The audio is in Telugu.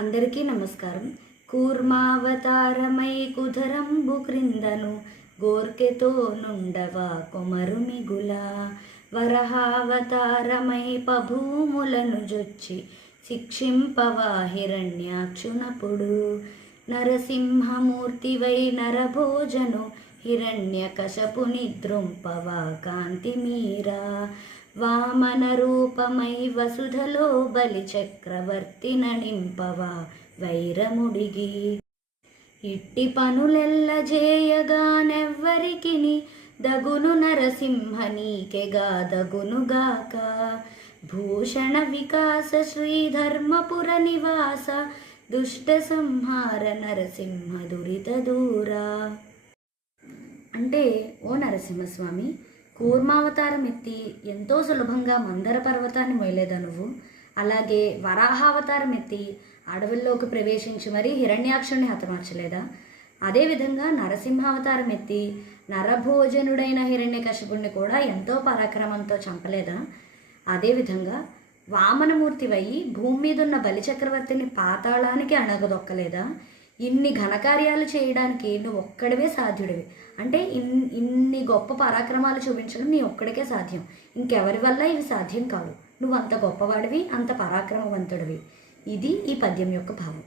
అందరికీ నమస్కారం. కూర్మావతారమై కుధరంబు క్రిందను గోర్కెతో నుండవా కొమరుమిగుల వరహావతారమై పభూములను జొచ్చి శిక్షింపవా హిరణ్యాక్షునపుడు. నరసింహమూర్తివై నరభోజను హిరణ్యకశపు నిద్రుంపవా కాంతి వామన రూపమై వసుధలో బలి చక్రవర్తి నింపవా వైరముడిగి. ఇట్టి పనులెల్ల చేయగానెవ్వరికిని దగును నరసింహ నీకెగా దగునుగాక భూషణ వికాస శ్రీధర్మపుర నివాస దుష్ట సంహార నరసింహ దురిత దూరా. అంటే ఓ నరసింహస్వామి కూర్మావతారం ఎత్తి ఎంతో సులభంగా మందర పర్వతాన్ని మొయలేదా నువ్వు? అలాగే వరాహావతారం ఎత్తి అడవుల్లోకి ప్రవేశించి మరీ హిరణ్యాక్షుణ్ణి హతమార్చలేదా? అదేవిధంగా నరసింహావతారం ఎత్తి నరభోజనుడైన హిరణ్యకశపుణ్ణి కూడా ఎంతో పరాక్రమంతో చంపలేదా? అదేవిధంగా వామనమూర్తివయ్యి భూమి మీద ఉన్న బలిచక్రవర్తిని పాతాళానికి అణగదొక్కలేదా? ఇన్ని ఘనకార్యాలు చేయడానికి నువ్వు ఒక్కడివే సాధ్యుడివి. అంటే ఇన్ ఇన్ని గొప్ప పరాక్రమాలు చూపించడం నీ ఒక్కడికే సాధ్యం. ఇంకెవరి వల్ల ఇవి సాధ్యం కావు. నువ్వు అంత గొప్పవాడివి అంత పరాక్రమవంతుడివి. ఇది ఈ పద్యం యొక్క భావం.